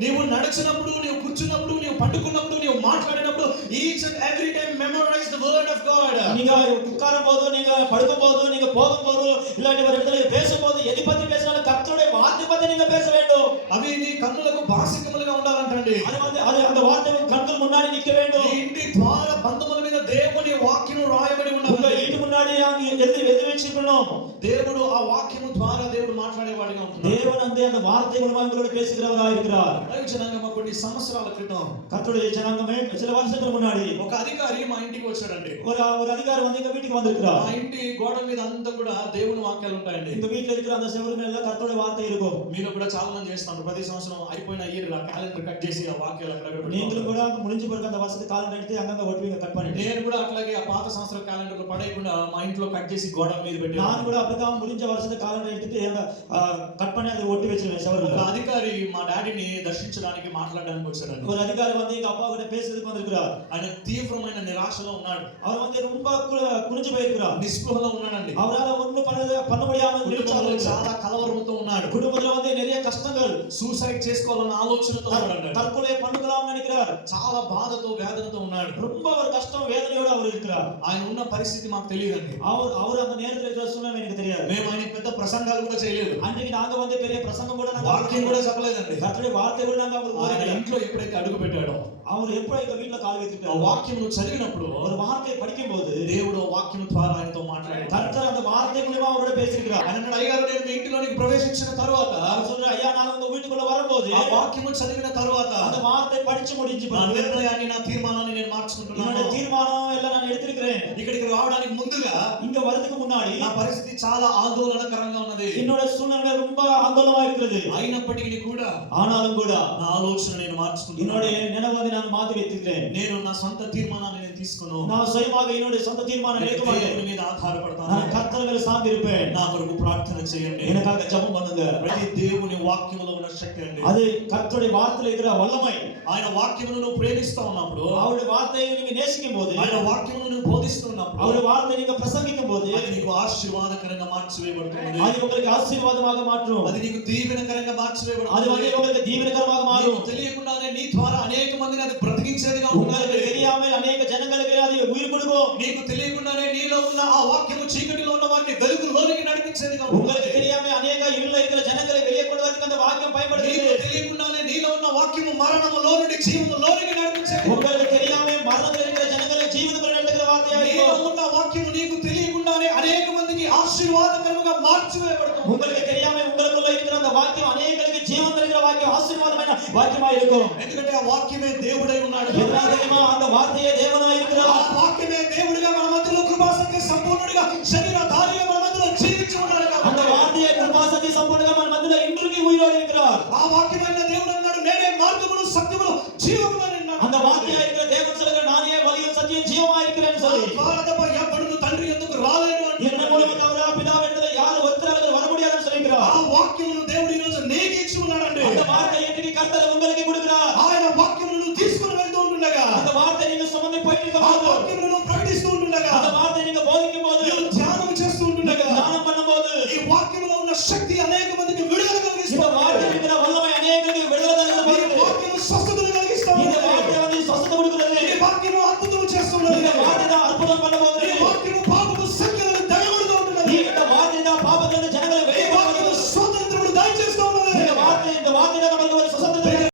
నీవు నడిచినప్పుడు, నీవు కూర్చున్నప్పుడు, నీవు పండుకున్నప్పుడు, నీవు మాట్లాడినప్పుడు each and every time memorize the word of God. நீங்க உட்காரும் போது, நீங்க படுக்கும் போது, நீங்க போகும் போது, இல்லாட்டி ஒரு இடத்துல பேசும்போது எதை பத்தி பேசினாலும் கர்த்தருடைய வார்த்தை பத்தி நீங்க பேச வேண்டும். అవి నీ కన్నులకు బాసికములుగా ఉండాలంటండి. அது அந்த வார்த்தை கண்கள் முன்னாடி நிக்க வேண்டும். నీ ఇంటి ద్వార బంధముల మీద దేవుని వాక్యం రాయబడి உங்க ఉండాలి. வீட்டு முன்னாடி எழுதி வச்சிருக்கணும். దేవుడు ఆ వాక్యము ద్వారా దేవుడు మాట్లాడేవాడిగా ఉంటున్నాడు. தேவன் அந்த வார்த்தை மூலமா உங்களோட பேசுகிறவராக இருக்கிறார். జనాంగం కొన్ని సంవత్సరాల క్రితం கர்த்தருடைய ஜனங்கமே சில வருஷத்துக்கு முன்னாடி ఒక అధికారి మా ఇంటికి వచ్చాడండి. ஒரு அதிகாரி வந்து எங்க வீட்டுக்கு வந்திருக்கிறார். మా ఇంటి గోడ మీద అంతా కూడా దేవుని వాక్యాలు ఉంటాయండి. இந்த வீட்ல இருக்கிற அந்த செவுரு மேல கர்த்தருடைய வார்த்தை இருக்கும். మీరు కూడా చాలా మంది చేస్తారు. ప్రతి సంవత్సరం అయిపోయిన ఇయర్ ఆ క్యాలెండర్ కట్ చేసి ఆ వాక్యాలు అక్కడ పెడతారు. நீங்களும் கூட முடிஞ்சு போற அந்த வருஷத்து காலண்டர் எடுத்து அங்கங்க ஒட்டுவீங்க கட் பண்ணி. నేను కూడా అట్లాగే ఆ పాత సంవత్సరం క్యాలెండర్లు పడేయకుండా మా ఇంట్లో కట్ చేసి గోడ మీద పెట్టాను. நான் கூட அப்படிதான் முடிஞ்ச வருஷத்து காலண்டர் எடுத்துட்டு அங்க கட் பண்ணி அதை ஒட்டி வச்சிருவேன் செவுருல. ఒక అధికారి మా డాడీని దర్శించడానికి మాట్లాడడానికి వచ్చాడు. ஒரு அதிகாரி வந்து எங்க அப்பா கிட்ட பேசுறதுக்கு வந்திருக்கிறார். ఆయన తీవ్రమైన నిరాశలో ఉన్నాడు. அவர் வந்து ரொம்ப குனிஞ்சு போயிருக்கிறார். నిస్పృహలో ఉన్నాడండి. அவரால ஒண்ணும் பண்ண முடியாம చాలా కలవరంతో ఉన్నాడు. குடும்பத்துல வந்து நிறைய కష్టங்கள். సూసైడ్ చేసుకోవాలన్న ఆలోచనతో ఉన్నాడు. தற்கொலை பண்ணிக்கலாம் நினைக்கிறார். చాలా బాధతో వేదనతో ఉన్నాడు. ரொம்ப ஒரு கஷ்டம் வேதனையோட அவர் இருக்கிறார். ఆయన ఉన్న పరిస్థితి మాకు తెలియదండి. அவர் அந்த நேரத்துல இருக்கிற சூழ்நிலை எனக்கு தெரியாது. మేము ఆయన పెద్ద ప్రసంగాలు కూడా చేయలేదు. அன்றைக்கு நாங்க வந்து பெரிய பிரசங்கம் கூட நாங்க వాక్యం కూడా చెప్పలేదండి. கர்த்தருடைய వార్த்தை కూడా நாங்க அவருக்கு ఆయన ఇంట్లో ఎప్పుడైతే అడుగు పెట్టాడో அவர் எப்போ எங்க வீட்ல கால் ఆ வைத்திருக்காரு. వాక్యం చదివినప్పుడు ஒரு வார்த்தையை படிக்கும்போது దేవుడు ఆ వాక్యం ద్వారా ఆయనతో మాట్లాడాడు. கர்த்தர் அந்த వార్த்தை மூலமா அவரோட பேசியிருக்கிறார். ఆయన అన్నాడు, అయ్యగారు నేను మీ ఇంటిలోనికి ప్రవేశించిన తర్వాత அவர் சொல்றார், ஐயா நான் உங்க வீட்டுக்குள்ள வரும்போது ఆ వాక్యము చదివిన తర్వాత அந்த వార్த்தை படிச்சு முடிஞ்சு నా నిర్ణయాన్ని నా తీర్మానాన్ని నేను మార్చుకుంటున్నాను. என்னோட தீர்மானம் எல்லாம் நான் எடுத்திருக்கிறேன். ఇక్కడికి రావడానికి ముందుగా இங்க வரதுக்கு முன்னாடி నా పరిస్థితి చాలా ఆందోళనకరంగా ఉన్నది. என்னோட சூழ்நிலை ரொம்ப ஆందోళనமா இருக்கிறது. అయినప్పటికీ కూడా ஆனாலும் கூட నా ఆలోచన నేను మార్చుకుంటున్నాను. என்னோட நினைவு வந்து நான் மாத்தி வைத்திருக்கிறேன். నేను నా సొంత తీర్మానాన్ని నేను తీసుకున్నాను. நான் சுயமாக என்னோட சொந்த தீர்மானம் எடுக்க மாட்டேன். దేవుని మీద ఆధారపడతాను. நான் கர்த்தர் மேல சார்ந்து இருப்பேன். నా కొరకు ప్రార్థన చేయండి. எனக்காக ஜெபம் பண்ணுங்க. ప్రతి దేవుని వాక్యములో ఉన్న శక్తి అండి. அது கர்த்தருடைய வார்த்தையில இருக்கிற வல்லமை. ఆయన వాక్యమును నువ్వు ప్రేమిస్తా ఉన్నప్పుడు, அவருடைய வார்த்தையை நீங்க நேசிக்கும் போது, ఆయన వాక్యమును నువ్వు బోధిస్తున్నప్పుడు, அவருடைய வார்த்தையை நீங்க பிரசங்கிக்கும் போது అది నీకు ఆశీర్వాదకరంగా మార్చివేయబడుతుంది. அது உங்களுக்கு ஆசீர்வாதமாக மாற்றும். అది నీకు దీవెనకరంగా அது మార్చివేయబడుతుంది. வந்து உங்களுக்கு దీవెనకரமாக மாறும். నీకు తెలియకుండానే నీ ద్వారా అనేక మందిని అది బ్రతికించేదిగా உங்களுக்கு ఉంటుంది. தெரியாமல் अनेक ஜனங்களுக்கு அது உயிர் கொடுக்கும். నీకు తెలియకుండానే నీలో ఉన్న ఆ వాక్యము చీకటిలో ఉన్న వారిని వెలుగులోనికి నడిపించేదిగా ఉంటుంది. உங்களுக்கு தெரியாம अनेक இருளில் இருக்கிற ஜனங்களை வெளியே கொண்டு வரதுக்கு அந்த வாக்கியம் பயன்படுகிறது. నీకు తెలియకుండానే నీలో ఉన్న వాక్యము మరణములో నుండి జీవములోనికి నడిపించేది. உங்களுக்கு தெரியாம மரணத்தில் இருக்கிற ஜனங்களை ஜீவனுக்குள்ள நடத்துகிற வார்த்தையாக నీలో இருக்கும். ఉన్న వాక్యము నీకు తెలియకుండానే అనేక మందికి ఆశీర్వాదకరంగా మార్చివేయబడుతుంది. உங்களுக்கு தெரியாம உங்களுக்குள்ள இருக்கிற அந்த வாக்கியம் அநேகருக்கு ஜீவன் தருகிற வாக்கியம் ஆசீர்வாதமான வாக்கியமா இருக்கும். ఎందుకంటే ఆ వాక్యమే దేవుడై ఉన్నాడు. எதனால் தெரியுமா? அந்த வார்த்தையே தேவனாய் ఆ இருக்கிறார். వాక్యమే దేవుడిగా మన మధ్యలో కృపాసక్తి సంపూర్ణుడిగా శరీరధారిగా మన మధ్యలో జీవించి ఉన్నాడు அந்த కాబట్టి வார்த்தையை కృపాసక్తి సంపూర్ణంగా మన మధ్యలో ఇంటికి ఉయిరోడి இருக்கிறார். ఆ వాక్యమైన దేవుడు అన్నాడు, నేనే మార్గమును సత్యమును జీవమును అన్నాడు. அந்த வார்த்தையா இருக்கிற தேவன் சொல்லுகிற நானே வழியும் சத்தியம் ஜீவமா இருக்கிறேன்னு சொல்லி ద్వారదప ఎవ్వడును తండ్రి ఎందుకు రాలేడు என்ன అంటున్నాడు. மூலமா தவிர பிதாவிடத்துல யாரும் ஒருத்தராலும் வர முடியாதுன்னு ఆ சொல்லிக்கிறார். వాక్యమును దేవుడు ఈ రోజు నీకు ఇచ్చి ఉన్నాడండి. அந்த வார்த்தை இன்றைக்கு கர்த்தர் உங்களுக்கு கொடுக்கிறார். ఆయన వాక్యమును నువ్వు తీసుకుని వెళ్తూ ఉంటుండగా, அந்த வார்த்தை நீங்க சுமந்து போயிட்டு ఆ இருக்கும்போது, వాక్యమును నువ్వు ప్రకటిస్తూ ఉంటుండగా, அந்த వార్த்தை நீங்க போதிக்கும் போது, నువ్వు ధ్యానం చేస్తూ ఉంటుండగా, தியானம் பண்ணும்போது ఈ వాక్యములో ఉన్న శక్తి అనేక మందికి విడుదల இந்த కలిగిస్తుంది. வார்த்தை இருக்கிற వల్లமை అనేకருக்கு విడుదల ఈ தருகிறது. వాక్యము స్వస్థతను కలిగిస్తుంది. இந்த வார்த்தை வந்து స్వస్థత கொடுக்கிறது. ఈ వాక్యము అద్భుతం இந்த చేస్తున్నది. வார்த்தை தான் அற்புதம் பண்ண போகிறது.